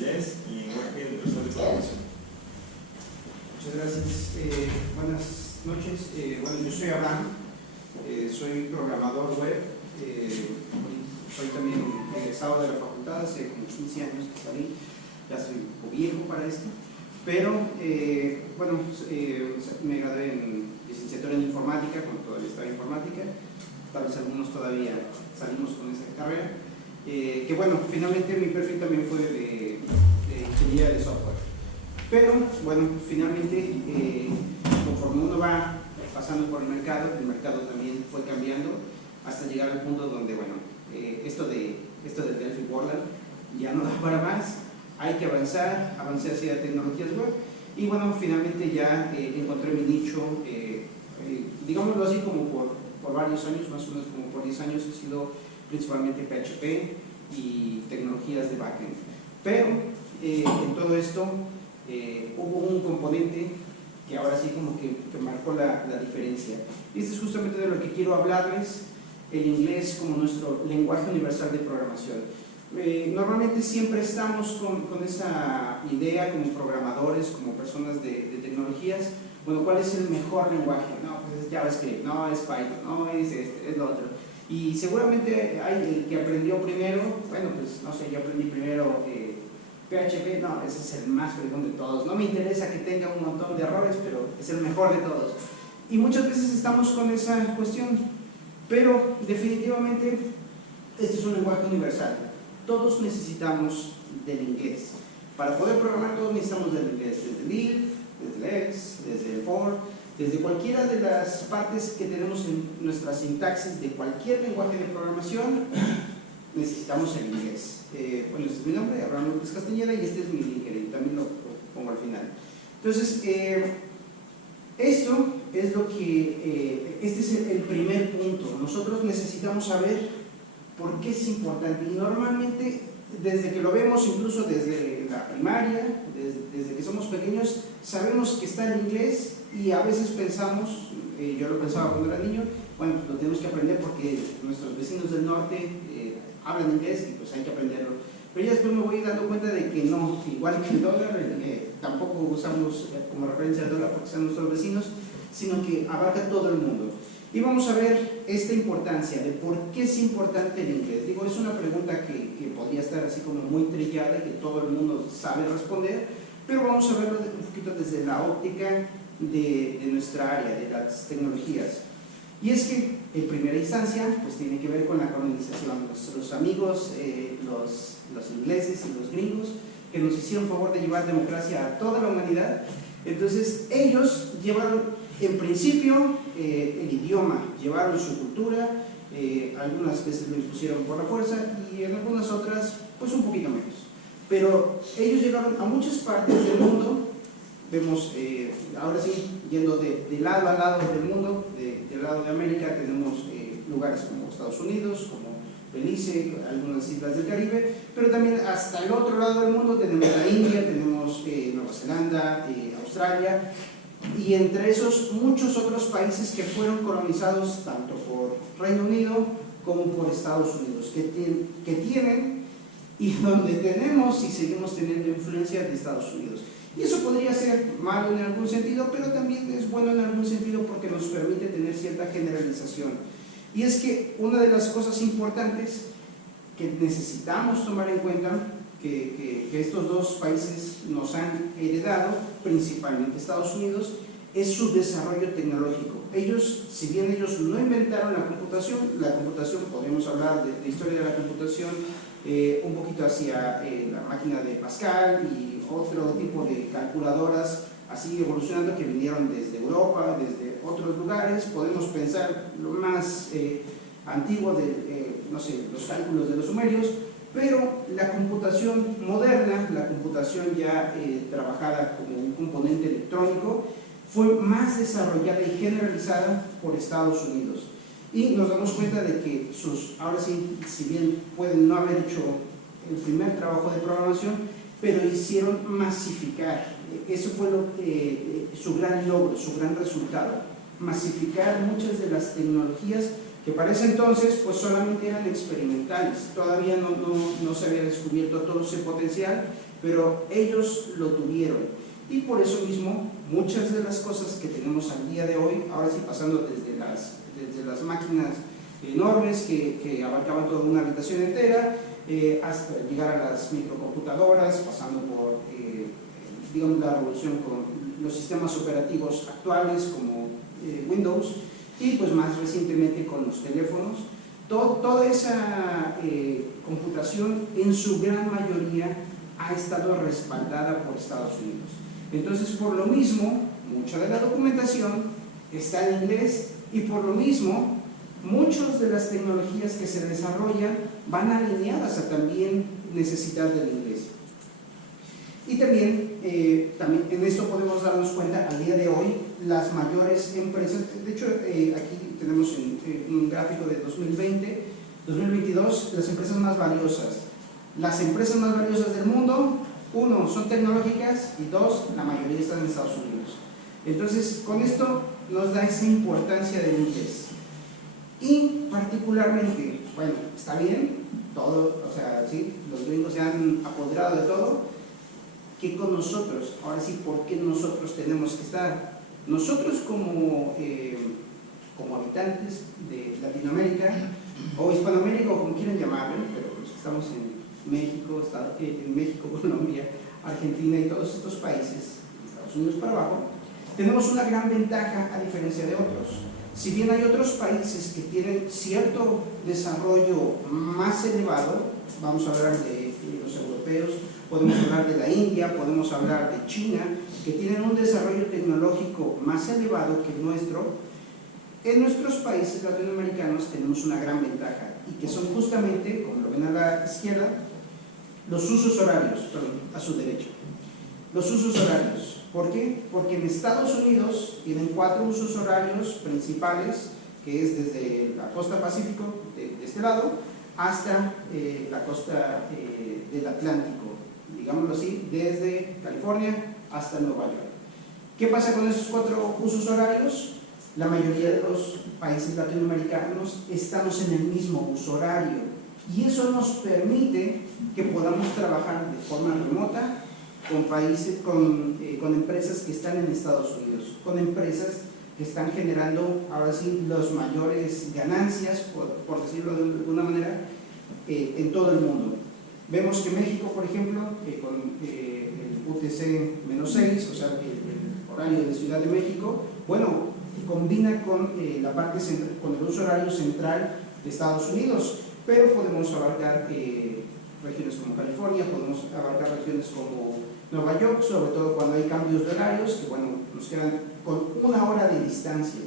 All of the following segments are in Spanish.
inglés y lenguaje universal de programación. Muchas gracias. Buenas noches. Bueno, yo soy Abraham, soy programador web, soy también egresado de la facultad, hace como 15 años que salí, ya soy un poco viejo para esto, pero bueno, me gradué en licenciatura en informática, cuando todavía estaba en informática, tal vez algunos todavía salimos con esa carrera, que bueno, finalmente mi perfil también fue de ingeniería de software. Pero, bueno, finalmente, conforme uno va pasando por el mercado también fue cambiando hasta llegar al punto donde, bueno, esto de Delphi Borland ya no da para más, hay que avanzar, avancé hacia tecnologías web y, bueno, finalmente ya encontré mi nicho, digámoslo así, como por varios años, más o menos como por 10 años, he sido principalmente PHP y tecnologías de backend. Pero, en todo esto, hubo un componente que ahora sí como que marcó la diferencia. Y este es justamente de lo que quiero hablarles, el inglés como nuestro lenguaje universal de programación. Normalmente siempre estamos con esa idea como programadores, como personas de tecnologías, bueno, ¿cuál es el mejor lenguaje? No, pues es JavaScript, no es Python, no es este, es lo otro. Y seguramente hay el que aprendió primero, bueno, pues no sé, yo aprendí primero PHP, no, ese es el más fregón de todos. No me interesa que tenga un montón de errores, pero es el mejor de todos. Y muchas veces estamos con esa cuestión, pero definitivamente este es un lenguaje universal. Todos necesitamos del inglés. Para poder programar todos necesitamos del inglés, desde el if, desde el else, desde el for, desde cualquiera de las partes que tenemos en nuestra sintaxis de cualquier lenguaje de programación, necesitamos el inglés. Bueno, este es mi nombre, Abraham López Castañeda, y este es mi LinkedIn, también lo pongo al final. Entonces, esto es lo que, este es el primer punto. Nosotros necesitamos saber por qué es importante. Y normalmente, desde que lo vemos, incluso desde la primaria, desde que somos pequeños, sabemos que está el inglés y a veces pensamos, yo lo pensaba cuando era niño, bueno, lo tenemos que aprender porque nuestros vecinos del norte hablan inglés y pues hay que aprenderlo. Pero ya después me voy dando cuenta de que no, igual que el dólar, tampoco usamos como referencia el dólar porque son nuestros vecinos, sino que abarca todo el mundo. Y vamos a ver esta importancia de por qué es importante el inglés. Digo, es una pregunta que podría estar así como muy trillada y que todo el mundo sabe responder, pero vamos a verlo un poquito desde la óptica de nuestra área, de las tecnologías. Y es que, en primera instancia, pues tiene que ver con la colonización. Nuestros amigos, los ingleses y los gringos, que nos hicieron favor de llevar democracia a toda la humanidad, entonces ellos llevaron, en principio, el idioma, llevaron su cultura, algunas veces lo impusieron por la fuerza y en algunas otras, pues un poquito menos. Pero ellos llegaron a muchas partes del mundo. Vemos, ahora sí, yendo de lado a lado del mundo, del lado de América tenemos lugares como Estados Unidos, como Belice, algunas islas del Caribe, pero también hasta el otro lado del mundo tenemos la India, tenemos Nueva Zelanda, Australia, y entre esos muchos otros países que fueron colonizados tanto por Reino Unido como por Estados Unidos, que tienen y donde tenemos y seguimos teniendo influencia de Estados Unidos. Y eso podría ser malo en algún sentido, pero también es bueno en algún sentido porque nos permite tener cierta generalización. Y es que una de las cosas importantes que necesitamos tomar en cuenta, que estos dos países nos han heredado, principalmente Estados Unidos, es su desarrollo tecnológico. Ellos, si bien ellos no inventaron la computación podemos hablar de historia de la computación, un poquito hacia la máquina de Pascal y otro tipo de calculadoras así evolucionando que vinieron desde Europa, desde otros lugares. Podemos pensar lo más antiguo de, no sé, los cálculos de los sumerios, pero la computación moderna, la computación ya trabajada como un componente electrónico, fue más desarrollada y generalizada por Estados Unidos. Y nos damos cuenta de que ahora sí, si bien pueden no haber hecho el primer trabajo de programación, pero hicieron masificar. Eso fue su gran logro, su gran resultado. Masificar muchas de las tecnologías que para ese entonces pues solamente eran experimentales, todavía no se había descubierto todo ese potencial, pero ellos lo tuvieron. Y por eso mismo, muchas de las cosas que tenemos al día de hoy, ahora sí pasando desde las máquinas enormes que abarcaban toda una habitación entera, hasta llegar a las microcomputadoras, pasando por digamos, la revolución con los sistemas operativos actuales como Windows, y pues más recientemente con los teléfonos, toda esa computación en su gran mayoría ha estado respaldada por Estados Unidos. Entonces, por lo mismo, mucha de la documentación está en inglés, y por lo mismo, muchas de las tecnologías que se desarrollan van alineadas a también necesitar del inglés. Y también en esto podemos darnos cuenta al día de hoy, las mayores empresas, de hecho aquí tenemos un gráfico de 2020, 2022, las empresas más valiosas. Las empresas más valiosas del mundo, 1, son tecnológicas, y 2, la mayoría están en Estados Unidos. Entonces, con esto nos da esa importancia del inglés. Y particularmente, bueno, está bien, todo, o sea, sí, los gringos se han apoderado de todo, que con nosotros, ahora sí, ¿por qué nosotros tenemos que estar? Nosotros como habitantes de Latinoamérica, o Hispanoamérica, o como quieran llamarlo, pero pues estamos en México, Colombia, Argentina y todos estos países, Estados Unidos para abajo, tenemos una gran ventaja a diferencia de otros. Si bien hay otros países que tienen cierto desarrollo más elevado, vamos a hablar de los europeos, podemos hablar de la India, podemos hablar de China, que tienen un desarrollo tecnológico más elevado que el nuestro, en nuestros países latinoamericanos tenemos una gran ventaja, y que son justamente, como lo ven a la izquierda, los usos horarios, perdón, a su derecha. Los usos horarios. ¿Por qué? Porque en Estados Unidos tienen 4 usos horarios principales, que es desde la costa pacífico, de este lado, hasta la costa del Atlántico, digámoslo así, desde California hasta Nueva York. ¿Qué pasa con esos 4 usos horarios? La mayoría de los países latinoamericanos estamos en el mismo uso horario, y eso nos permite que podamos trabajar de forma remota con empresas que están en Estados Unidos, con empresas que están generando ahora sí las mayores ganancias, por decirlo de alguna manera, en todo el mundo. Vemos que México, por ejemplo, con el UTC-6, o sea, el horario de Ciudad de México, bueno, combina con la parte con el uso horario central de Estados Unidos, pero podemos abarcar regiones como California, podemos abarcar regiones como Nueva York, sobre todo cuando hay cambios de horarios, que bueno, nos quedan con 1 hora de distancia.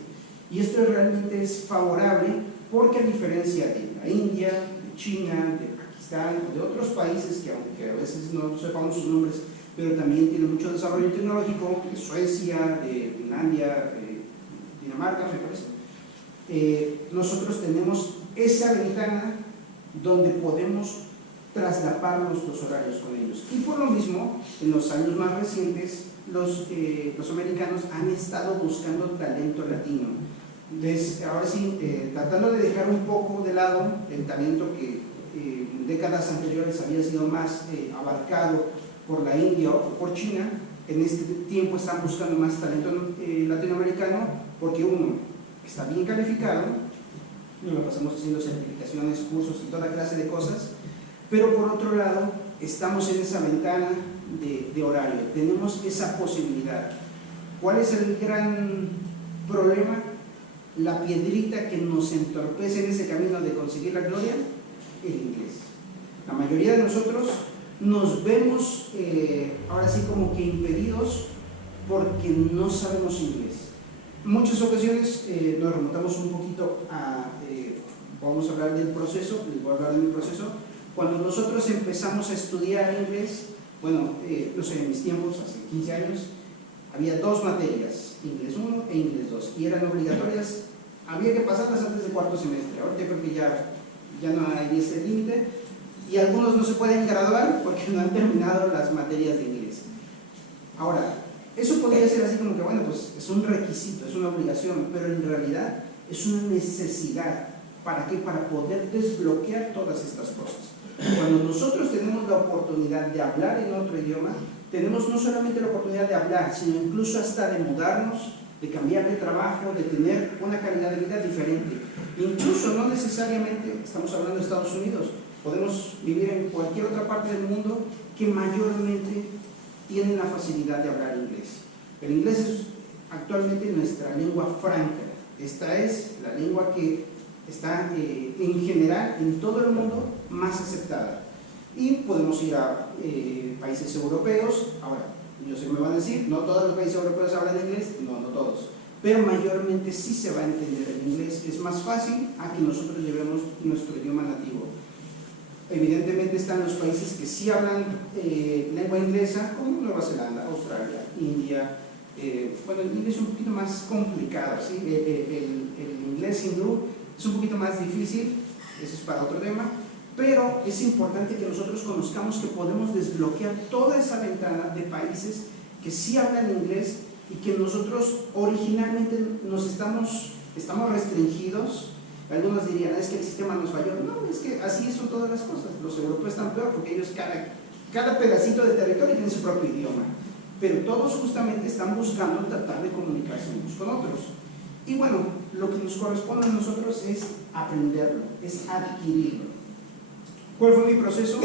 Y esto realmente es favorable porque, a diferencia de la India, de China, de Pakistán, de otros países que aunque a veces no sepamos sus nombres, pero también tienen mucho desarrollo tecnológico, de Suecia, de Finlandia, Dinamarca, me parece, nosotros tenemos esa ventana donde podemos traslapar nuestros horarios con ellos. Y por lo mismo, en los años más recientes, los americanos han estado buscando talento latino. Ahora sí, tratando de dejar un poco de lado el talento que en décadas anteriores había sido más abarcado por la India o por China, en este tiempo están buscando más talento latinoamericano, porque uno está bien calificado, nos lo pasamos haciendo certificaciones, cursos y toda clase de cosas, pero por otro lado estamos en esa ventana de horario, tenemos esa posibilidad. ¿Cuál es el gran problema? La piedrita que nos entorpece en ese camino de conseguir la gloria, el inglés. La mayoría de nosotros nos vemos ahora sí como que impedidos porque no sabemos inglés. En muchas ocasiones nos remontamos un poquito a, vamos a hablar del proceso, les voy a hablar de mi proceso. Cuando nosotros empezamos a estudiar inglés, bueno, no sé, en mis tiempos, hace 15 años, había 2 materias, inglés 1 e inglés 2, y eran obligatorias, había que pasarlas antes del 4º semestre. Ahorita creo que ya no hay ese límite, y algunos no se pueden graduar porque no han terminado las materias de inglés. Ahora, eso podría ser así como que, bueno, pues es un requisito, es una obligación, pero en realidad es una necesidad. ¿Para qué? Para poder desbloquear todas estas cosas. Cuando nosotros tenemos la oportunidad de hablar en otro idioma, tenemos no solamente la oportunidad de hablar, sino incluso hasta de mudarnos, de cambiar de trabajo, de tener una calidad de vida diferente. Incluso no necesariamente, estamos hablando de Estados Unidos, podemos vivir en cualquier otra parte del mundo que mayormente tienen la facilidad de hablar inglés. El inglés es actualmente nuestra lengua franca. Esta es la lengua que está en general en todo el mundo más aceptada. Y podemos ir a países europeos. Ahora, yo sé que me van a decir, no todos los países europeos hablan inglés, no todos, pero mayormente sí se va a entender el inglés. Es más fácil a que nosotros llevemos nuestro idioma nativo. Evidentemente están los países que sí hablan lengua inglesa, como Nueva Zelanda, Australia, India. Bueno, el inglés es un poquito más complicado, ¿sí? El inglés hindú es un poquito más difícil, eso es para otro tema, pero es importante que nosotros conozcamos que podemos desbloquear toda esa ventana de países que sí hablan inglés y que nosotros originalmente estamos restringidos. Algunos dirían, es que el sistema nos falló. No, es que así son todas las cosas. Los europeos están peor porque ellos cada pedacito de territorio tiene su propio idioma, pero todos justamente están buscando tratar de comunicarse unos con otros. Y bueno, lo que nos corresponde a nosotros es aprenderlo, es adquirirlo. ¿Cuál fue mi proceso?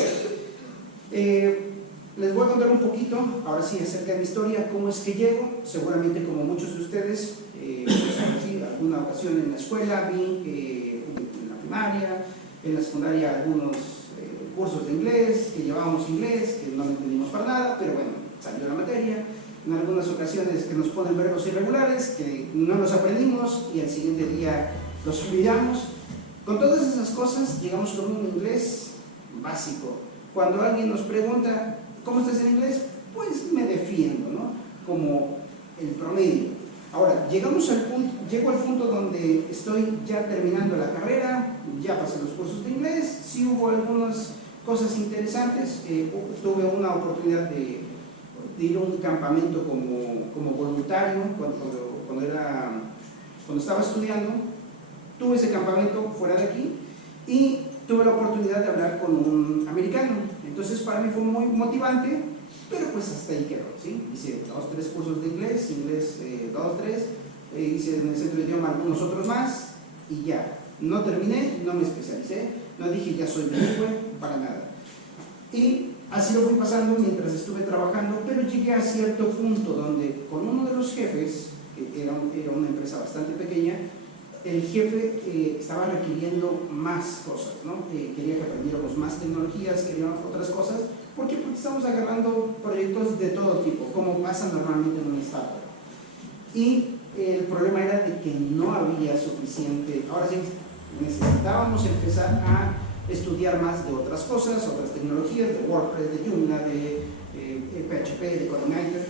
Les voy a contar un poquito, ahora sí, acerca de mi historia, cómo es que llego. Seguramente como muchos de ustedes, alguna ocasión en la escuela, vi en la primaria, en la secundaria algunos cursos de inglés, que llevábamos inglés, que no entendimos para nada, pero bueno, salió la materia. En algunas ocasiones que nos ponen verbos irregulares, que no los aprendimos y al siguiente día los olvidamos. Con todas esas cosas llegamos con un inglés básico. Cuando alguien nos pregunta, ¿cómo estás en inglés? Pues me defiendo, ¿no? Como el promedio. Ahora, llego al punto donde estoy ya terminando la carrera, ya pasé los cursos de inglés, sí hubo algunas cosas interesantes, tuve una oportunidad de ir a un campamento como voluntario cuando estaba estudiando. Tuve ese campamento fuera de aquí y tuve la oportunidad de hablar con un americano. Entonces para mí fue muy motivante, pero pues hasta ahí quedó, ¿sí? Hice 2 o 3 cursos de inglés 2 o 3, hice en el centro de idioma algunos otros más y ya. No terminé, no me especialicé, no dije ya soy bilingüe, para nada. Y así lo fui pasando mientras estuve trabajando, pero llegué a cierto punto donde con uno de los jefes, que era una empresa bastante pequeña, el jefe estaba requiriendo más cosas, ¿no? Quería que aprendiéramos más tecnologías, queríamos otras cosas. ¿Por qué? Porque estamos agarrando proyectos de todo tipo, como pasa normalmente en un startup. Y el problema era de que no había suficiente. Ahora sí, necesitábamos empezar a estudiar más de otras cosas, otras tecnologías, de WordPress, de Joomla, de PHP, de Coordinator.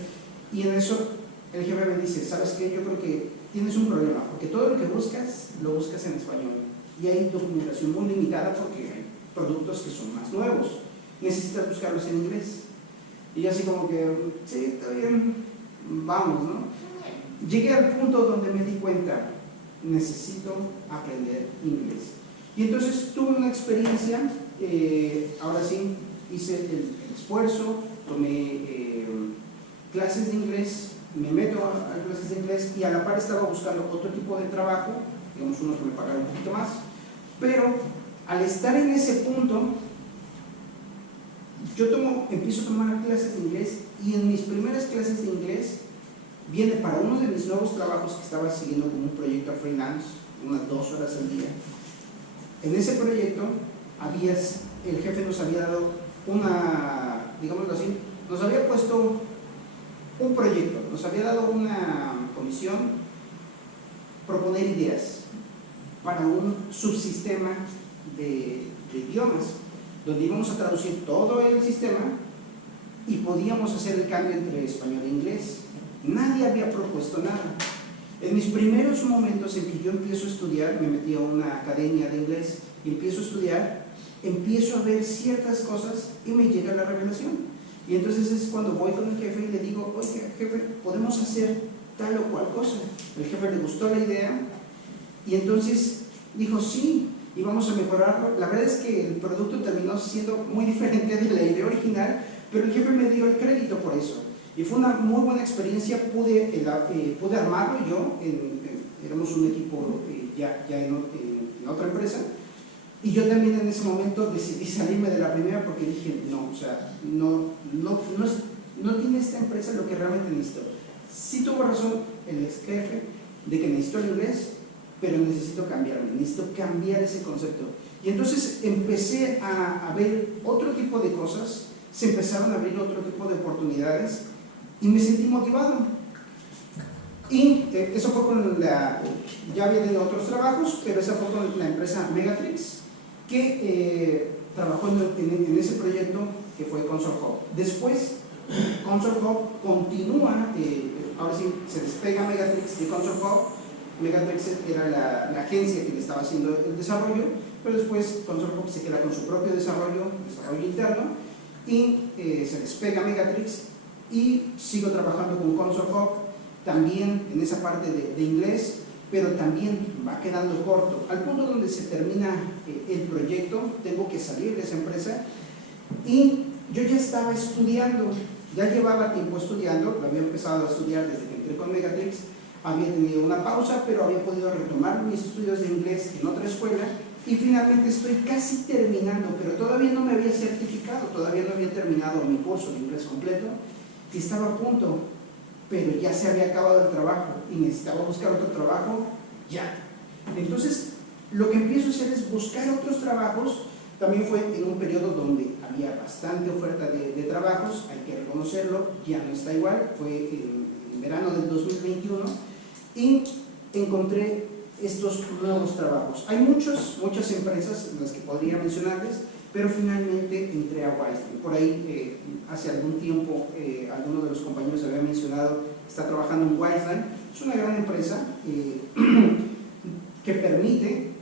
Y en eso el jefe me dice, ¿sabes qué? Yo creo que tienes un problema, porque todo lo que buscas, lo buscas en español. Y hay documentación muy limitada porque hay productos que son más nuevos. Necesitas buscarlos en inglés. Y yo así como que, sí, está bien, vamos, ¿no? Llegué al punto donde me di cuenta, necesito aprender inglés. Y entonces tuve una experiencia, ahora sí, hice el esfuerzo, tomé clases de inglés, me meto a clases de inglés y a la par estaba buscando otro tipo de trabajo, digamos unos que me pagaran un poquito más, pero al estar en ese punto, yo empiezo a tomar clases de inglés y en mis primeras clases de inglés viene para uno de mis nuevos trabajos que estaba siguiendo como un proyecto freelance, unas 2 horas al día. En ese proyecto el jefe nos había dado digámoslo así, nos había puesto un proyecto, nos había dado una comisión, proponer ideas para un subsistema de idiomas, donde íbamos a traducir todo el sistema y podíamos hacer el cambio entre español e inglés. Nadie había propuesto nada. En mis primeros momentos en que yo empiezo a estudiar, me metí a una academia de inglés y empiezo a estudiar, empiezo a ver ciertas cosas y me llega la revelación. Y entonces es cuando voy con el jefe y le digo, oye, jefe, ¿podemos hacer tal o cual cosa? El jefe le gustó la idea y entonces dijo, sí, íbamos a mejorarlo. La verdad es que el producto terminó siendo muy diferente de la idea original, pero el jefe me dio el crédito por eso. Y fue una muy buena experiencia, pude armarlo yo, éramos un equipo ya en otra empresa, y yo también en ese momento decidí salirme de la primera porque dije, no, o sea, no tiene esta empresa lo que realmente necesito. Sí tuvo razón el ex jefe de que necesito el inglés, pero necesito cambiarme, necesito cambiar ese concepto. Y entonces empecé a ver otro tipo de cosas, se empezaron a abrir otro tipo de oportunidades y me sentí motivado. Y eso fue con ya había tenido otros trabajos, pero esa fue con la empresa Megatrix, que trabajó en ese proyecto que fue Console Hub. Después, Console Hub continúa, ahora sí, se despega Megatrix de Console Hub. Megatrix era la agencia que le estaba haciendo el desarrollo, pero después Console Hub se queda con su propio desarrollo interno, y se despega Megatrix, y sigo trabajando con Console Hub, también en esa parte de inglés, pero también va quedando corto. Al punto donde se termina el proyecto, tengo que salir de esa empresa, y yo ya estaba estudiando, ya llevaba tiempo estudiando, lo había empezado a estudiar desde que entré con Megatrix, había tenido una pausa, pero había podido retomar mis estudios de inglés en otra escuela, y finalmente estoy casi terminando, pero todavía no me había certificado, todavía no había terminado mi curso de inglés completo, y estaba a punto, pero ya se había acabado el trabajo y necesitaba buscar otro trabajo ya. Entonces, lo que empiezo a hacer es buscar otros trabajos. También fue en un periodo donde había bastante oferta de trabajos, hay que reconocerlo, ya no está igual, fue en verano del 2021, y encontré estos nuevos trabajos. Hay muchas empresas en las que podría mencionarles, pero finalmente entré a Wiseline. Por ahí, hace algún tiempo, alguno de los compañeros había mencionado, está trabajando en Wiseline. Es una gran empresa que permite,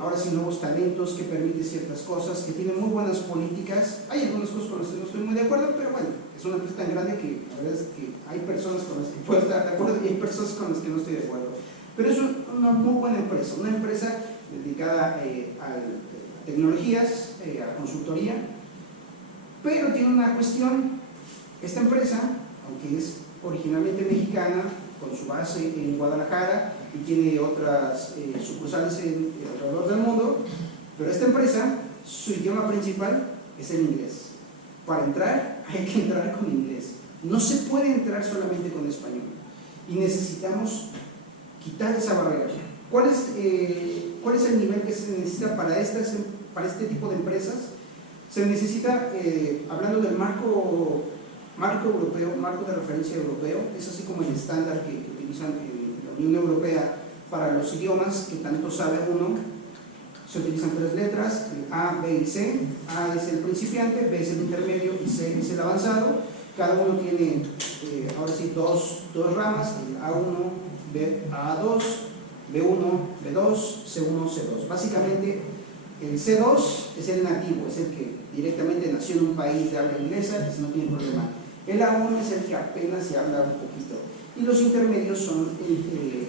ahora sí, nuevos talentos, que permite ciertas cosas, que tiene muy buenas políticas. Hay algunas cosas con las que no estoy muy de acuerdo, pero bueno, es una empresa tan grande que la verdad es que hay personas con las que puedo estar de acuerdo y hay personas con las que no estoy de acuerdo. Pero es una muy buena empresa, una empresa dedicada a tecnologías, a consultoría, pero tiene una cuestión. Esta empresa, aunque es originalmente mexicana, con su base en Guadalajara y tiene otras sucursales alrededor del mundo, pero esta empresa, su idioma principal es el inglés. Para entrar hay que entrar con inglés, no se puede entrar solamente con español, y necesitamos quitar esa barrera. ¿Cuál es el nivel que se necesita para este tipo de empresas? Se necesita, hablando del marco europeo, marco de referencia europeo, es así como el estándar que utilizan en la Unión Europea para los idiomas que tanto sabe uno. Se utilizan 3 letras, A, B y C. A es el principiante, B es el intermedio y C es el avanzado. Cada uno tiene, ahora sí, dos ramas, el A1, A2, B1, B2, C1, C2. Básicamente, el C2 es el nativo, es el que directamente nació en un país de habla inglesa, que no tiene problema. El A1 es el que apenas se habla un poquito. Y los intermedios son,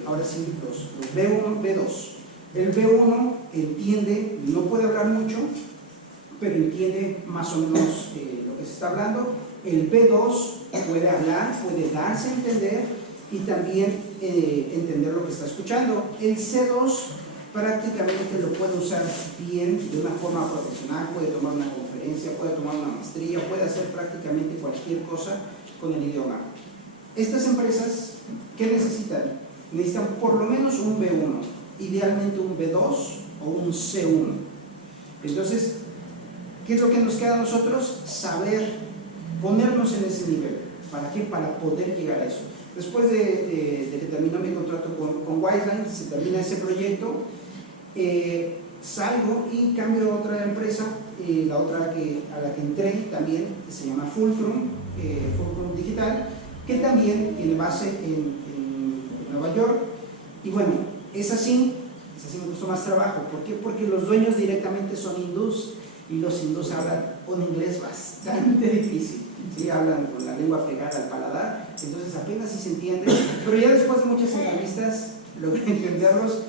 ahora sí, los B1, B2. El B1 entiende, no puede hablar mucho, pero entiende más o menos lo que se está hablando. El B2 puede hablar, puede darse a entender y también entender lo que está escuchando. El C2 prácticamente lo puede usar bien, de una forma profesional, puede tomar una conferencia, puede tomar una maestría, puede hacer prácticamente cualquier cosa con el idioma. Estas empresas, ¿qué necesitan? Necesitan por lo menos un B1, idealmente un B2 o un C1. Entonces, ¿qué es lo que nos queda a nosotros? Saber ponernos en ese nivel. ¿Para qué? Para poder llegar a eso. Después de que terminó mi contrato con Wiseline, se termina ese proyecto, salgo y cambio a otra empresa, la otra a la que entré también se llama Fulcrum Digital, que también tiene base en Nueva York. Y bueno, es así me costó más trabajo. ¿Por qué? Porque los dueños directamente son hindús, y los hindús hablan un inglés bastante difícil. ¿Sí? Hablan con la lengua pegada al paladar, entonces apenas si se entiende, pero ya después de muchas entrevistas logré entenderlos.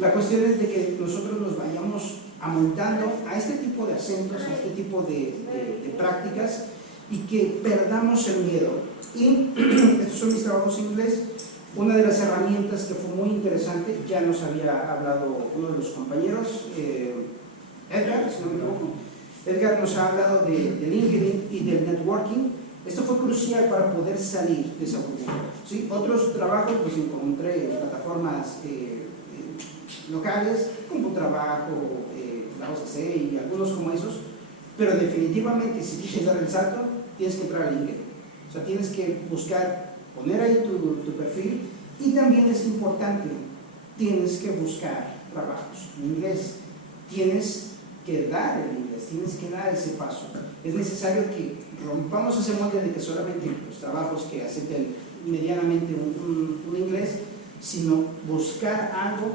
La cuestión es de que nosotros nos vayamos amoldando a este tipo de acentos, a este tipo de prácticas, y que perdamos el miedo. Y estos son mis trabajos en inglés. Una de las herramientas que fue muy interesante, ya nos había hablado uno de los compañeros, Edgar, si no me equivoco. Edgar nos ha hablado de LinkedIn y del networking. Esto fue crucial para poder salir de esa burbuja, ¿sí? Otros trabajos los encontré en plataformas locales, Computrabajo, la OCC y algunos como esos, pero definitivamente si quieres dar el salto, tienes que entrar a LinkedIn. O sea, tienes que buscar, poner ahí tu perfil, y también es importante, tienes que buscar trabajos en inglés, tienes que dar el inglés, tienes que dar ese paso. Es necesario que rompamos ese molde de que solamente los trabajos que acepten medianamente un inglés, sino buscar algo.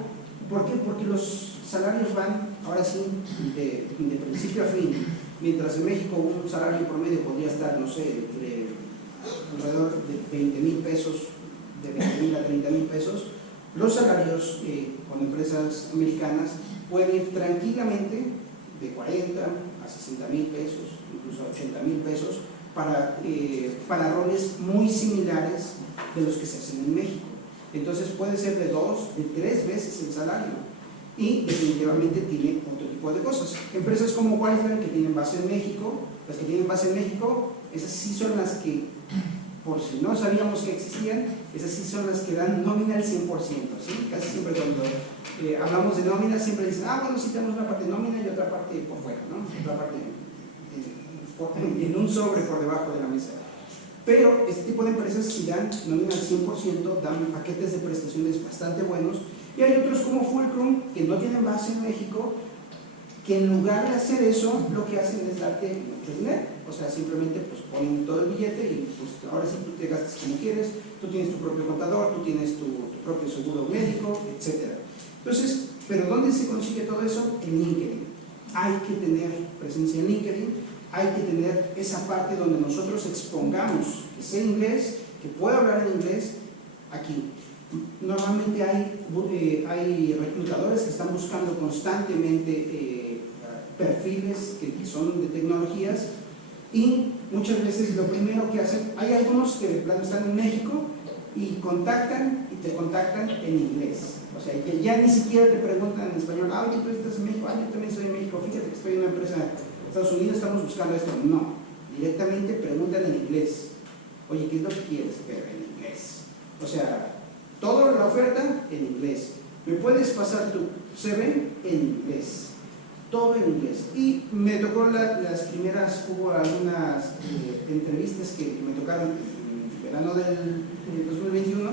¿Por qué? Porque los salarios van, ahora sí, de principio a fin. Mientras en México un salario promedio podría estar, no sé, entre alrededor de 20,000 pesos, de 20,000 a 30,000 pesos, los salarios con empresas americanas pueden ir tranquilamente de 40 a 60,000 pesos, incluso a 80,000 pesos, para roles muy similares de los que se hacen en México. Entonces puede ser de 2, de 3 veces el salario, y definitivamente tiene otro tipo de cosas. Empresas como Wiseline, que tienen base en México, las que tienen base en México, esas sí son las que, por si no sabíamos que existían, esas sí son las que dan nómina al 100%, ¿sí? Casi siempre cuando hablamos de nómina siempre dicen, bueno, sí tenemos una parte de nómina y otra parte por fuera, ¿no? Otra parte en un sobre por debajo de la mesa. Pero este tipo de empresas sí dan nómina al 100%, dan paquetes de prestaciones bastante buenos, y hay otros como Fulcrum, que no tienen base en México, que en lugar de hacer eso, lo que hacen es darte mucho dinero. O sea, simplemente pues ponen todo el billete y pues ahora sí tú te gastas como quieres, tú tienes tu propio contador, tú tienes tu propio seguro médico, etc. Entonces, ¿pero dónde se consigue todo eso? En LinkedIn. Hay que tener presencia en LinkedIn, hay que tener esa parte donde nosotros expongamos que sé inglés, que puedo hablar en inglés aquí. Normalmente hay reclutadores que están buscando constantemente perfiles que son de tecnologías, y muchas veces lo primero que hacen, hay algunos que de plano están en México y te contactan en inglés. O sea, que ya ni siquiera te preguntan en español, tú estás en México, yo también estoy en México, fíjate que estoy en una empresa de Estados Unidos, estamos buscando esto. No, directamente preguntan en inglés. Oye, ¿qué es lo que quieres? Pero en inglés. O sea, toda la oferta en inglés. ¿Me puedes pasar tu CV? En inglés. Todo en inglés. Y me tocó las primeras, hubo algunas entrevistas que me tocaron en verano del 2021,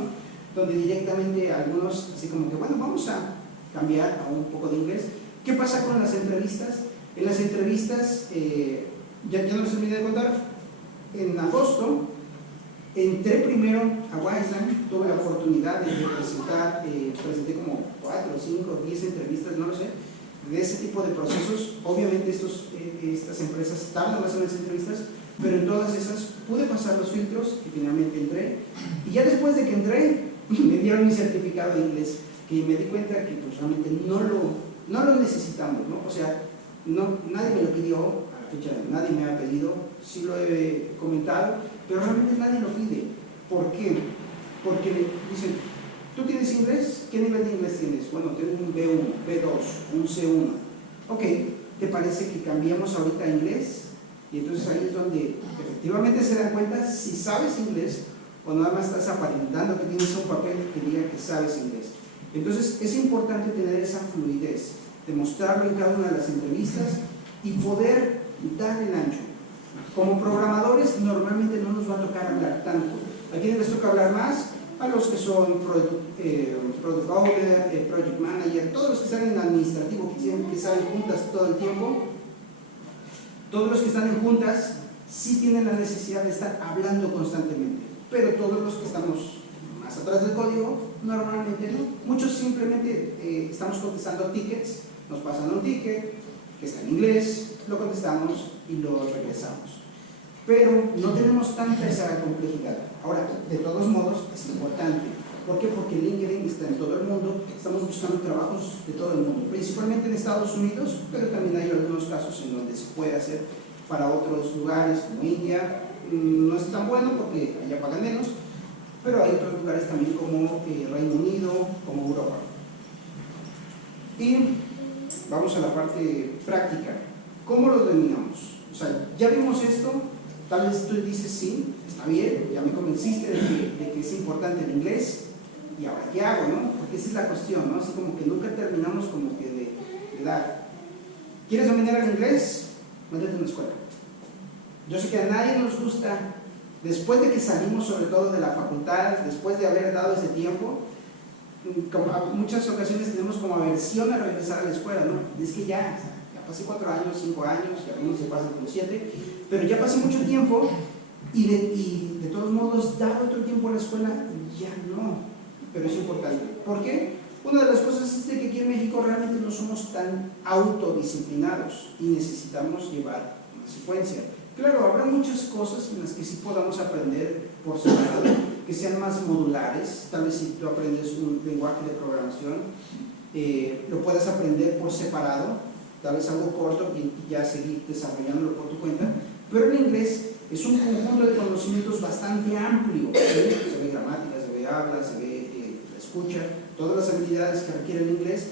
donde directamente algunos, así como que, bueno, vamos a cambiar a un poco de inglés. ¿Qué pasa con las entrevistas? En las entrevistas, ya no les terminé de contar, en agosto, entré primero a Wiseline, tuve la oportunidad de presentar, presenté como 4, 5, 10 entrevistas, no lo sé, de ese tipo de procesos. Obviamente estas empresas tardan más en las entrevistas, pero en todas esas pude pasar los filtros y finalmente entré. Y ya después de que entré, me dieron mi certificado de inglés, que me di cuenta que pues, realmente no lo necesitamos, ¿no? O sea, nadie me lo pidió, a la fecha nadie me ha pedido, sí lo he comentado, pero realmente nadie lo pide. ¿Por qué? Porque me dicen, ¿tú tienes inglés? ¿Qué nivel de inglés tienes? Bueno, tengo un B1, B2, un C1. Ok, ¿te parece que cambiemos ahorita a inglés? Y entonces ahí es donde efectivamente se dan cuenta si sabes inglés o nada más estás aparentando que tienes un papel que diga que sabes inglés. Entonces es importante tener esa fluidez, demostrarlo en cada una de las entrevistas y poder dar el ancho. Como programadores normalmente no nos va a tocar hablar tanto. ¿A quiénes les toca hablar más? A los que son product owner, project manager, todos los que están en administrativo, que saben juntas todo el tiempo. Todos los que están en juntas sí tienen la necesidad de estar hablando constantemente, pero todos los que estamos más atrás del código, normalmente no. Muchos simplemente estamos contestando tickets, nos pasan un ticket que está en inglés, lo contestamos y lo regresamos. Pero no tenemos tanta esa complejidad. Ahora, de todos modos, es importante ¿Por qué? Porque LinkedIn está en todo el mundo, estamos buscando trabajos de todo el mundo, principalmente en Estados Unidos, pero también hay algunos casos en donde se puede hacer para otros lugares como India. No es tan bueno porque allá pagan menos, pero hay otros lugares también como Reino Unido, como Europa. Y vamos a la parte práctica. ¿Cómo lo dominamos? O sea, ya vimos esto, tal vez tú dices sí, está bien, ya me convenciste de que es importante el inglés, y ahora ¿qué hago, no? Porque esa es la cuestión, ¿no? Así como que nunca terminamos como que de dar. ¿Quieres dominar el inglés? Métete en una escuela. Yo sé que a nadie nos gusta, después de que salimos sobre todo de la facultad, después de haber dado ese tiempo, como en muchas ocasiones tenemos como aversión a regresar a la escuela, ¿no? Es que ya pasé 4 años, 5 años, y algunos se pasan con 7, pero ya pasé mucho tiempo y de todos modos dar otro tiempo a la escuela, ya no, pero es importante. ¿Por qué? Una de las cosas es de que aquí en México realmente no somos tan autodisciplinados y necesitamos llevar una secuencia. Claro, habrá muchas cosas en las que sí podamos aprender por separado, que sean más modulares. Tal vez si tú aprendes un lenguaje de programación, lo puedas aprender por separado, tal vez algo corto y ya seguir desarrollándolo por tu cuenta. Pero el inglés es un conjunto de conocimientos bastante amplio, ¿sí? Se ve gramática, se ve habla, se ve escucha, todas las habilidades que requiere el inglés,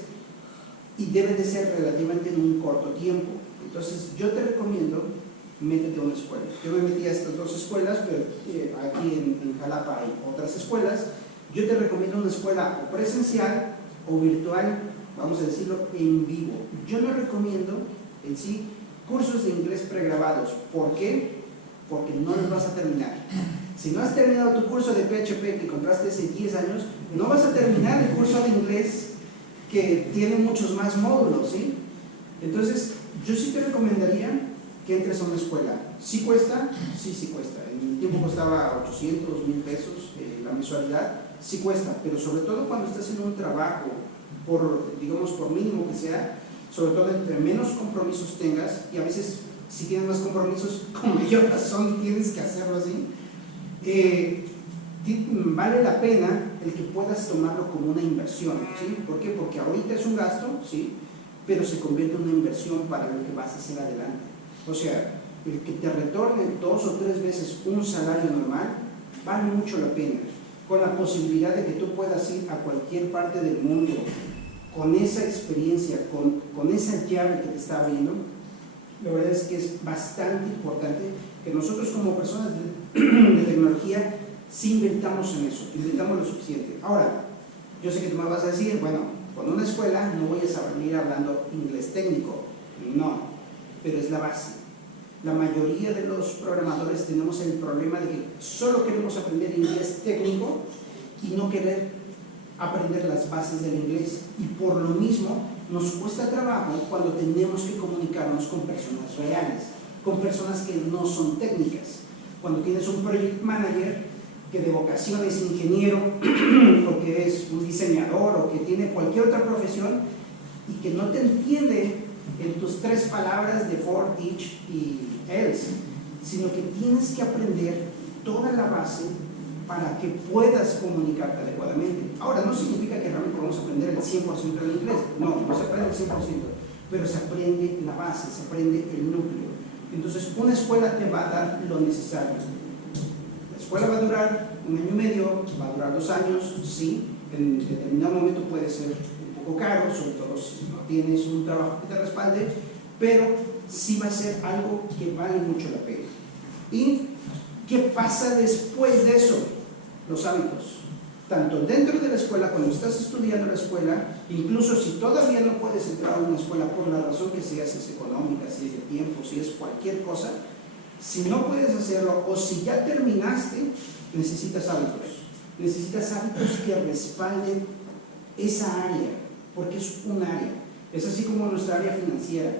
y debe de ser relativamente en un corto tiempo. Entonces yo te recomiendo, métete a una escuela. Yo me metí a estas 2 escuelas, pero aquí en Jalapa hay otras escuelas. Yo te recomiendo una escuela o presencial o virtual, vamos a decirlo, en vivo. Yo no recomiendo en sí cursos de inglés pregrabados. ¿Por qué? Porque no los vas a terminar. Si no has terminado tu curso de PHP que compraste hace 10 años, no vas a terminar el curso de inglés que tiene muchos más módulos, ¿sí? Entonces, yo sí te recomendaría que entres a una escuela. ¿Sí cuesta? Sí cuesta. En mi tiempo costaba 800, 1000 pesos la mensualidad. Sí cuesta, pero sobre todo cuando estás en un trabajo, digamos, por mínimo que sea, sobre todo entre menos compromisos tengas, y a veces si tienes más compromisos, con mayor razón tienes que hacerlo así, vale la pena el que puedas tomarlo como una inversión, ¿sí? ¿Por qué? Porque ahorita es un gasto, ¿sí? Pero se convierte en una inversión para lo que vas a hacer adelante. O sea, el que te retorne 2 o 3 veces un salario normal vale mucho la pena, con la posibilidad de que tú puedas ir a cualquier parte del mundo con esa experiencia, con esa llave que te está abriendo. La verdad es que es bastante importante que nosotros como personas de tecnología sí inventamos en eso, inventamos lo suficiente. Ahora, yo sé que tú me vas a decir, bueno, con una escuela no voy a salir hablando inglés técnico. No, pero es la base. La mayoría de los programadores tenemos el problema de que solo queremos aprender inglés técnico y no querer aprender las bases del inglés, y por lo mismo nos cuesta trabajo cuando tenemos que comunicarnos con personas reales, con personas que no son técnicas. Cuando tienes un project manager que de vocación es ingeniero o que es un diseñador o que tiene cualquier otra profesión y que no te entiende en tus 3 palabras de for, each y else, sino que tienes que aprender toda la base para que puedas comunicarte adecuadamente. Ahora, no significa que realmente vamos a aprender el 100% del inglés, no se aprende el 100%, pero se aprende la base, se aprende el núcleo. Entonces, una escuela te va a dar lo necesario. La escuela va a durar 1 año y medio, va a durar 2 años, sí, en determinado momento puede ser un poco caro, sobre todo si no tienes un trabajo que te respalde, pero sí va a ser algo que vale mucho la pena. ¿Y qué pasa después de eso? Los hábitos. Tanto dentro de la escuela, cuando estás estudiando la escuela, incluso si todavía no puedes entrar a una escuela por la razón que sea, si es económica, si es de tiempo, si es cualquier cosa, si no puedes hacerlo o si ya terminaste, necesitas hábitos. Necesitas hábitos que respalden esa área, porque es un área. Es así como nuestra área financiera.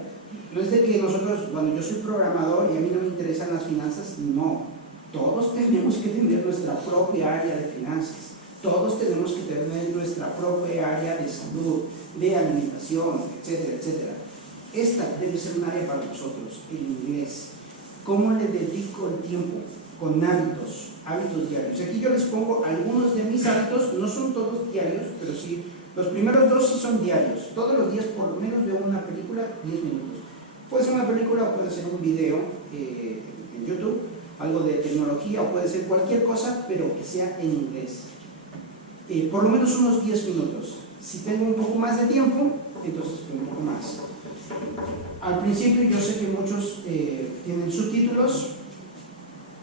No es de que nosotros, bueno, yo soy programador y a mí no me interesan las finanzas, no. Todos tenemos que tener nuestra propia área de finanzas. Todos tenemos que tener nuestra propia área de salud, de alimentación, etcétera, etcétera. Esta debe ser un área para nosotros, el inglés. ¿Cómo le dedico el tiempo? Con hábitos. hábitos diarios. Aquí yo les pongo algunos de mis hábitos, no son todos diarios, pero sí, los primeros 2 sí son diarios. Todos los días por lo menos veo una película 10 minutos. Puede ser una película o puede ser un video en YouTube, algo de tecnología o puede ser cualquier cosa, pero que sea en inglés. Por lo menos unos 10 minutos. Si tengo un poco más de tiempo, entonces un poco más. Al principio yo sé que muchos tienen subtítulos.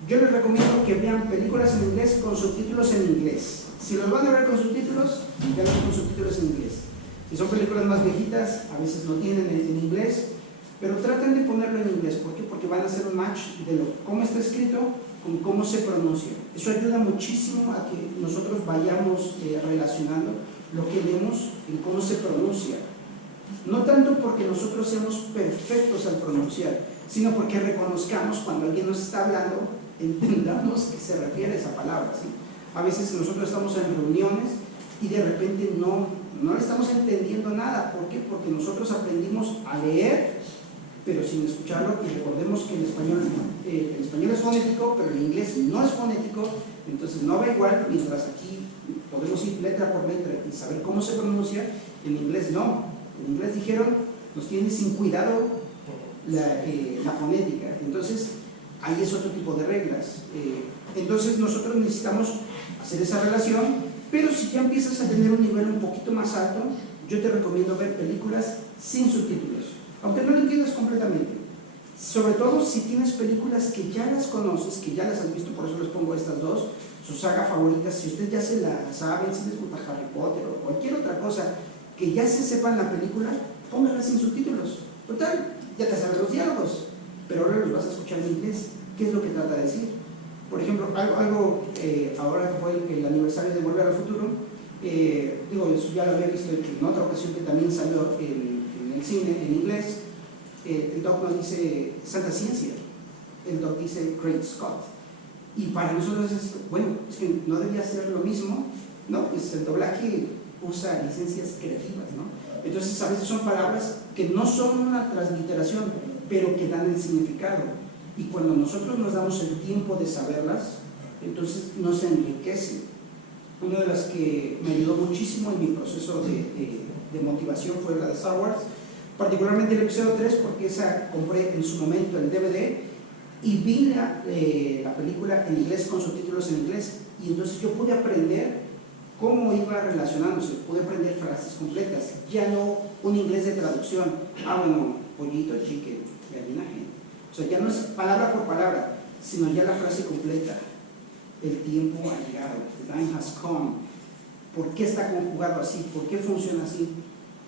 Yo les recomiendo que vean películas en inglés con subtítulos en inglés. Si los van a ver con subtítulos, véanlos con subtítulos en inglés. Si son películas más viejitas, a veces no tienen en inglés, pero traten de ponerlo en inglés. ¿Por qué? Porque van a hacer un match de cómo está escrito con cómo se pronuncia. Eso ayuda muchísimo a que nosotros vayamos relacionando lo que leemos en cómo se pronuncia. No tanto porque nosotros seamos perfectos al pronunciar, sino porque reconozcamos cuando alguien nos está hablando, entendamos que se refiere a esa palabra, ¿sí? A veces nosotros estamos en reuniones y de repente no le estamos entendiendo nada. ¿Por qué? Porque nosotros aprendimos a leer, pero sin escucharlo, y recordemos que el español es fonético, pero el inglés no es fonético, entonces no va igual, mientras aquí podemos ir letra por letra y saber cómo se pronuncia, en inglés no. En inglés dijeron, nos tiene sin cuidado la fonética, entonces ahí es otro tipo de reglas. Entonces nosotros necesitamos hacer esa relación, pero si ya empiezas a tener un nivel un poquito más alto, yo te recomiendo ver películas sin subtítulos, aunque no lo entiendas completamente. Sobre todo si tienes películas que ya las conoces, que ya las has visto, por eso les pongo estas dos, sus sagas favoritas. Si ustedes ya se la saben, si les gusta Harry Potter o cualquier otra cosa, que ya se sepan la película, pónganla sin subtítulos. Total, ya te sabes los diálogos, pero ahora los vas a escuchar en inglés. ¿Qué es lo que trata de decir? Por ejemplo, algo ahora que fue el aniversario de Volver al Futuro, eso ya lo había visto en otra ocasión que también salió en el cine en inglés. El doc nos dice Santa Ciencia, el doc dice Great Scott, y para nosotros es que no debía ser lo mismo. No, pues el doblaje usa licencias creativas, ¿no? Entonces a veces son palabras que no son una transliteración, pero que dan el significado, y cuando nosotros nos damos el tiempo de saberlas, entonces nos enriquece. Una de las que me ayudó muchísimo en mi proceso de motivación fue la de Star Wars, particularmente el episodio 3, porque esa compré en su momento el DVD y vi la película en inglés con subtítulos en inglés, y entonces yo pude aprender cómo iba relacionándose, pude aprender frases completas, ya no un inglés de traducción, pollito, chicken, gallinaje. O sea, ya no es palabra por palabra, sino ya la frase completa. El tiempo ha llegado, the time has come. ¿Por qué está conjugado así? ¿Por qué funciona así?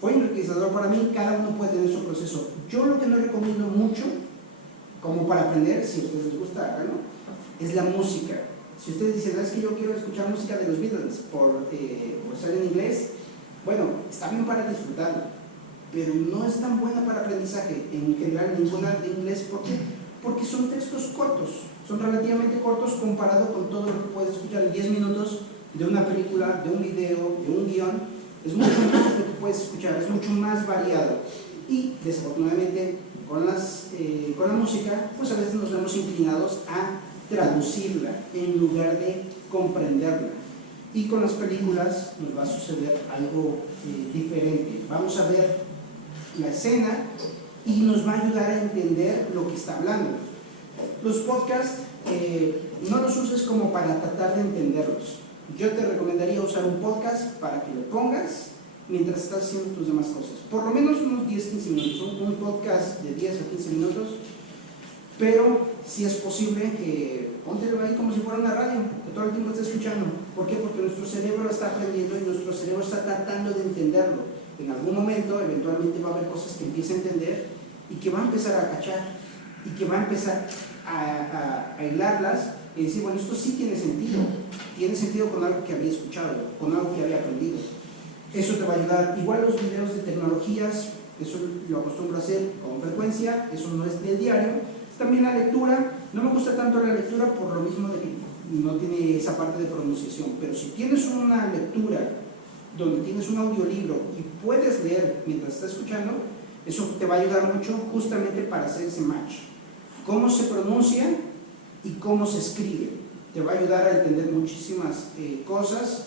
Fue enriquecedor para mí, cada uno puede tener su proceso. Yo lo que no recomiendo mucho, como para aprender, si a ustedes les gusta, háganlo, es la música. Si ustedes dicen, es que yo quiero escuchar música de los Beatles por ser en inglés, bueno, está bien para disfrutarlo, pero no es tan buena para aprendizaje. En general, ninguna de inglés. ¿Por qué? Porque son textos cortos, son relativamente cortos comparado con todo lo que puedes escuchar en 10 minutos de una película, de un video, de un guión. Es mucho más lo que puedes escuchar, es mucho más variado. Y desafortunadamente con la música, pues a veces nos vemos inclinados a traducirla en lugar de comprenderla. Y con las películas nos va a suceder algo diferente. Vamos a ver la escena y nos va a ayudar a entender lo que está hablando. Los podcasts no los uses como para tratar de entenderlos. Yo te recomendaría usar un podcast para que lo pongas mientras estás haciendo tus demás cosas. Por lo menos unos 10-15 minutos, un podcast de 10 o 15 minutos, pero si es posible que póntelo ahí como si fuera una radio, que todo el tiempo estés escuchando. ¿Por qué? Porque nuestro cerebro está aprendiendo y nuestro cerebro está tratando de entenderlo. En algún momento, eventualmente va a haber cosas que empiece a entender y que va a empezar a cachar y que va a empezar a hilarlas y decir, bueno, esto sí tiene sentido con algo que había escuchado, con algo que había aprendido. Eso te va a ayudar. Igual los videos de tecnologías, eso lo acostumbro a hacer con frecuencia, eso no es de diario. También la lectura, no me gusta tanto la lectura por lo mismo de que no tiene esa parte de pronunciación, pero si tienes una lectura donde tienes un audiolibro y puedes leer mientras estás escuchando, eso te va a ayudar mucho justamente para hacer ese match. Cómo se pronuncia y cómo se escribe. te va a ayudar a entender muchísimas cosas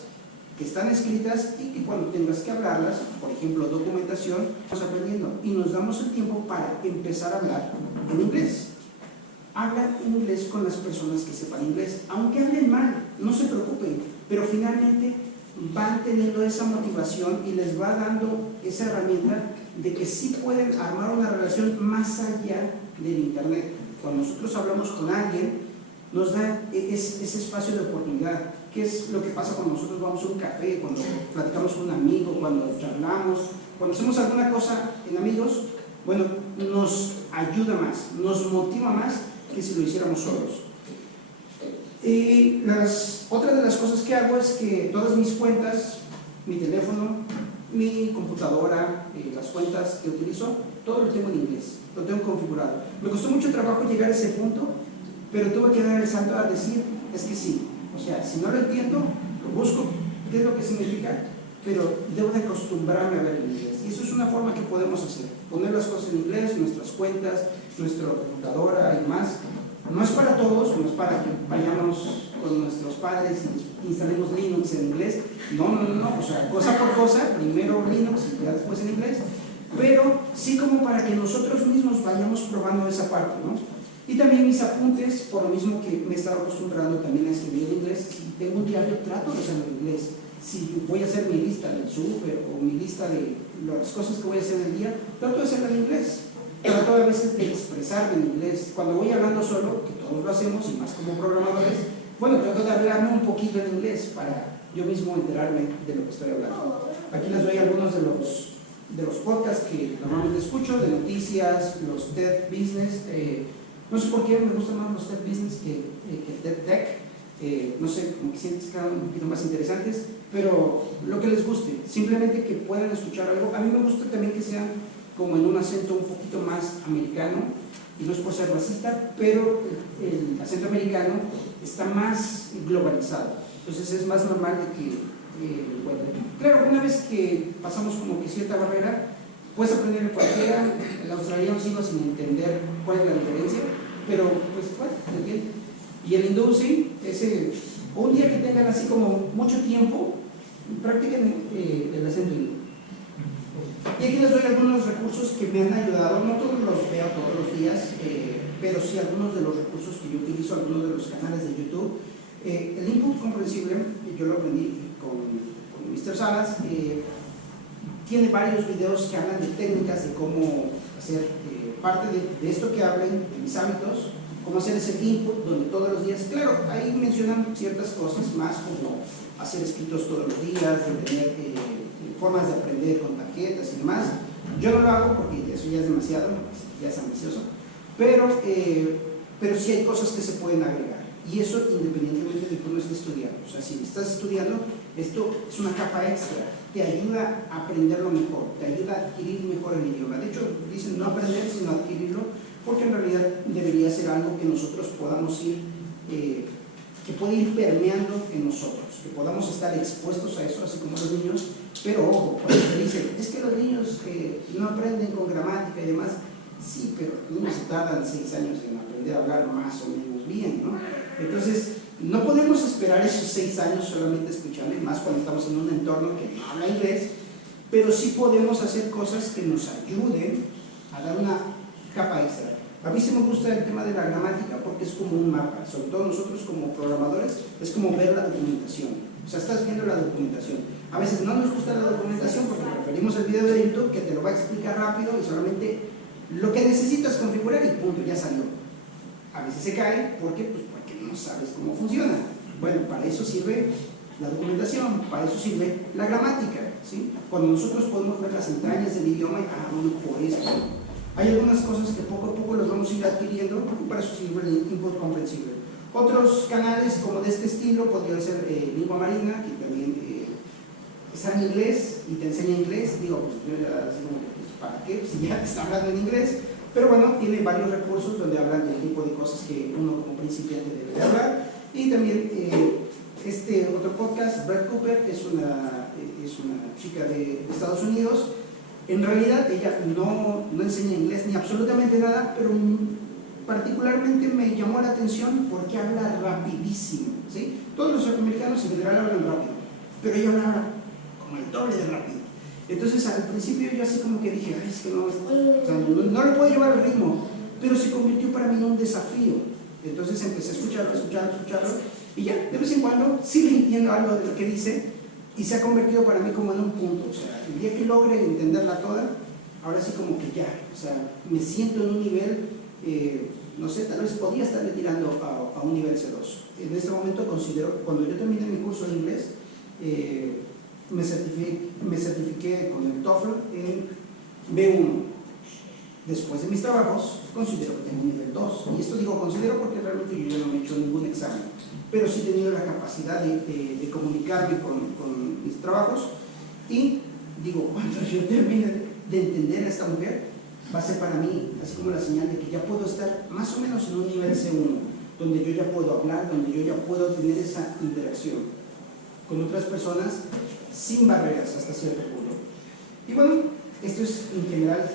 que están escritas y que cuando tengas que hablarlas, por ejemplo, documentación, vamos aprendiendo y nos damos el tiempo para empezar a hablar en inglés. Habla inglés con las personas que sepan inglés, aunque hablen mal, no se preocupen, pero finalmente van teniendo esa motivación y les va dando esa herramienta de que sí pueden armar una relación más allá del internet. Cuando nosotros hablamos con alguien, nos da ese espacio de oportunidad. ¿Qué es lo que pasa cuando nosotros vamos a un café, cuando platicamos con un amigo, cuando charlamos, cuando hacemos alguna cosa en amigos? Bueno, nos ayuda más, nos motiva más que si lo hiciéramos solos. Y otra de las cosas que hago es que todas mis cuentas, mi teléfono, mi computadora, las cuentas que utilizo, todo lo tengo en inglés, lo tengo configurado. Me costó mucho trabajo llegar a ese punto, pero tuve que dar el salto a decir, es que sí, o sea, si no lo entiendo, lo busco, qué es lo que significa, pero debo de acostumbrarme a ver en inglés. Y eso es una forma que podemos hacer, poner las cosas en inglés, nuestras cuentas, nuestra computadora y más. No es para todos, no es para que vayamos con nuestros padres y instalemos Linux en inglés. No, o sea, cosa por cosa, primero Linux y ya después en inglés. Pero sí como para que nosotros mismos vayamos probando esa parte, ¿no? Y también mis apuntes, por lo mismo que me he estado acostumbrando también a escribir en inglés. Si tengo un diario, trato de hacerlo en inglés. Si voy a hacer mi lista del súper o mi lista de las cosas que voy a hacer en el día, trato de hacerlo en inglés. Trato a veces de expresarme en inglés. Cuando voy hablando solo, que todos lo hacemos, y más como programadores, bueno, trato de hablarme un poquito en inglés para yo mismo enterarme de lo que estoy hablando. Aquí les doy algunos de los podcasts que normalmente escucho, de noticias, los TED Business. No sé por qué me gustan más los TED Business que TED Tech. No sé, como que sientes que quedan un poquito más interesantes, pero lo que les guste, simplemente que puedan escuchar algo. A mí me gusta también que sean como en un acento un poquito más americano, y no es por ser racista, pero el acento americano está más globalizado, entonces es más normal de que, bueno, claro, una vez que pasamos como que cierta barrera, puedes aprender cualquiera, el australiano sigo sin entender cuál es la diferencia, pero pues bueno, ¿me entiendes? Y el hindú sí, un día que tengan así como mucho tiempo, practiquen el acento hindú. Y aquí les doy algunos recursos que me han ayudado, no todos los veo todos los días, pero sí algunos de los recursos que yo utilizo, algunos de los canales de YouTube. El input comprensible, yo lo aprendí con Mr. Salas, tiene varios videos que hablan de técnicas de cómo hacer parte de esto que hablen, de mis hábitos, cómo hacer ese input, donde todos los días, claro, ahí mencionan ciertas cosas más como hacer escritos todos los días, de tener formas de aprender con tarjetas y demás. Yo no lo hago porque eso ya es demasiado, ya es ambicioso, pero sí hay cosas que se pueden agregar, y eso independientemente de que uno esté estudiando. O sea, si estás estudiando, esto es una capa extra, te ayuda a aprenderlo mejor, te ayuda a adquirir mejor el idioma. De hecho, dicen no aprender sino adquirirlo, porque en realidad debería ser algo que nosotros podamos ir, que puede ir permeando en nosotros, que podamos estar expuestos a eso, así como los niños. Pero ojo, cuando se dice, es que los niños no aprenden con gramática y demás, sí, pero los niños tardan 6 años en aprender a hablar más o menos bien, ¿no? Entonces, no podemos esperar esos 6 años solamente escuchando, más cuando estamos en un entorno que no habla inglés, pero sí podemos hacer cosas que nos ayuden a dar una capa extra. A mí sí me gusta el tema de la gramática porque es como un mapa, sobre todo nosotros como programadores, es como ver la documentación. O sea, estás viendo la documentación. A veces no nos gusta la documentación porque preferimos el video de YouTube que te lo va a explicar rápido y solamente lo que necesitas configurar y punto, ya salió. A veces se cae, ¿por qué? Pues porque no sabes cómo funciona. Bueno, para eso sirve la documentación, para eso sirve la gramática, ¿sí? Cuando nosotros podemos ver las entrañas del idioma y por esto. Hay algunas cosas que poco a poco las vamos a ir adquiriendo y para eso sirve el input comprensible. Otros canales como de este estilo podrían ser Lingua Marina, que también está en inglés y te enseña inglés. Digo, pues, ¿para qué? Si ya te está hablando en inglés. Pero bueno, tiene varios recursos donde hablan del tipo de cosas que uno como principiante debe de hablar. Y también este otro podcast, Brett Cooper, es una chica de Estados Unidos. En realidad ella no enseña inglés ni absolutamente nada, pero particularmente me llamó la atención porque habla rapidísimo, ¿sí? Todos los afroamericanos en general hablan rápido, pero ella hablaba como el doble de rápido. Entonces al principio yo así como que dije, ay, es que no, o sea, no le puedo llevar el ritmo, pero se convirtió para mí en un desafío. Entonces empecé a escucharlo, y ya, de vez en cuando sí le entiendo algo de lo que dice, y se ha convertido para mí como en un punto. O sea, el día que logre entenderla toda, ahora sí como que ya, o sea, me siento en un nivel, no sé, tal vez podría estarle tirando a un nivel C2. En este momento considero, cuando yo terminé mi curso de inglés, me certifiqué con el TOEFL en B1. Después de mis trabajos, considero que tengo un nivel 2. Y esto digo considero porque realmente yo ya no me he hecho ningún examen. Pero sí he tenido la capacidad de comunicarme con mis trabajos. Y digo, cuando yo termine de entender a esta mujer, va a ser para mí así como la señal de que ya puedo estar más o menos en un nivel C1, donde yo ya puedo hablar, donde yo ya puedo tener esa interacción con otras personas sin barreras hasta cierto punto. Y bueno, esto es en general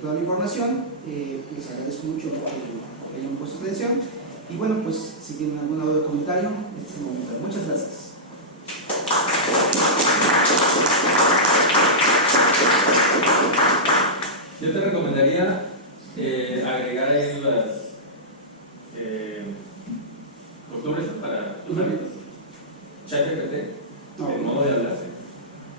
toda la información. Les agradezco mucho que hayan puesto atención. Y bueno, pues si tienen alguna duda o comentario, este es el momento. Muchas gracias. Yo te recomendaría agregar ahí las costumbres para tus hábitos. ChatGPT, el modo de hablar.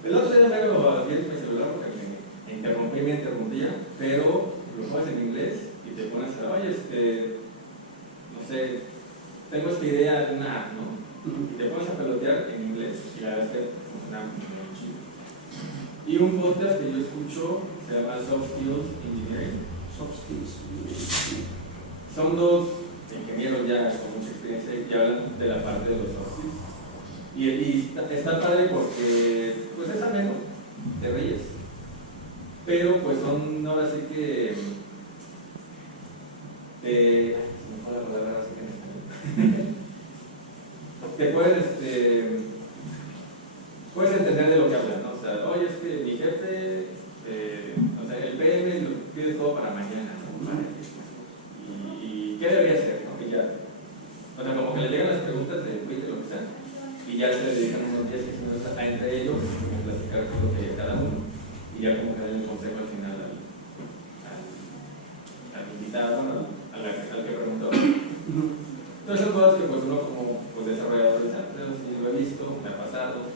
El otro día me lo abrí en mi celular porque me interrumpía, pero lo pones en inglés y te pones a, oye, no sé, tengo esta idea de una app, ¿no? Y te pones a pelotear en inglés y la verdad es que funciona muy chido. Y un podcast que yo escucho se llama Soft Skills Engineering. Soft Skills. Son dos ingenieros ya con mucha experiencia que hablan de la parte de los soft skills. Y está padre porque pues es ameno, te ríes. Pero pues son, ahora sí que se me fue la palabra ahora sí que en español. Te puedes entender de lo que hablan, ¿no? O sea, oye, es que mi jefe, o sea, el PM lo pide todo para mañana, ¿no? ¿Y qué debería hacer, no? Y ya, o sea, como que le llegan las preguntas de quiz, de lo que sea, y ya se le dedican unos 10, 15 minutos entre ellos, como platicar todo lo que hay cada uno, y ya como que dan el consejo al final al invitado, bueno, al que preguntó. Entonces son cosas que pues uno como pues, desarrollador dice, si lo he visto, me ha pasado,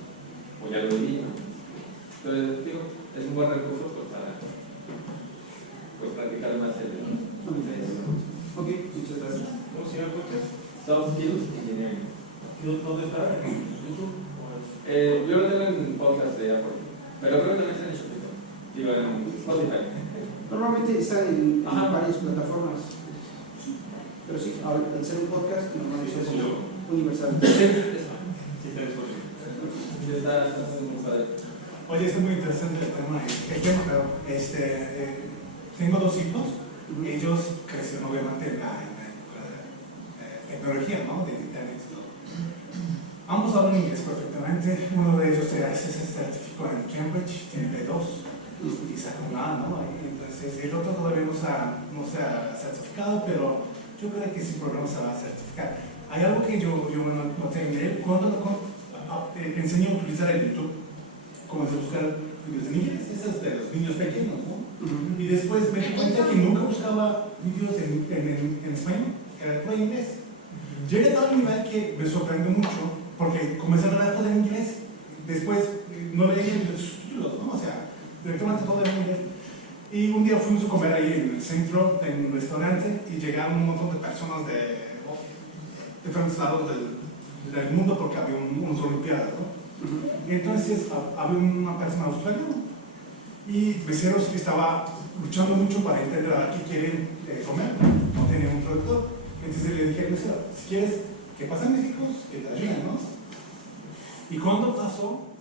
o ya lo viví, ¿no? Entonces, digo, es un buen recurso pues, para pues, practicar más el Ok, muchas gracias. ¿Cómo se llama el podcast? Soft Skills Engineering. ¿Dónde está? ¿En YouTube? Yo lo tengo en podcast de Apple, pero creo que también está en Spotify. Digo, en Spotify. Normalmente están en Ajá. varias plataformas. Pero sí, al ser un podcast, normalmente es universal. Sí, está en Spotify. Está muy padre. Oye, es muy interesante el tema, pero tengo dos hijos, ellos crecieron obviamente en la tecnología, ¿no? De internet y todo. Ambos hablan inglés perfectamente, uno de ellos se certificó en Cambridge, tiene B2 y sacó un A, ¿no? Entonces el otro todavía no se ha certificado, pero yo creo que sin problema se va a certificar. Hay algo que yo noté en él, cuando enseño a utilizar el YouTube, comencé a buscar videos en inglés, esos de los niños pequeños, ¿no? Y después me di cuenta que nunca buscaba videos en español, era todo en inglés. Llegué a tal nivel que me sorprendió mucho, porque comencé a hablar todo en inglés, después no leía los subtítulos, ¿no? O sea, directamente todo en inglés. Y un día fuimos a comer ahí en el centro, en un restaurante, y llegaron un montón de personas de diferentes lados del mundo, porque había unos olimpiadas, ¿no? Y entonces había una persona australiana y meseros que estaba luchando mucho para entender a qué quieren comer, no tenía un traductor. Entonces le dije al mesero, si quieres que pasen mis hijos, que te ayuden, ¿no? Y cuando pasó,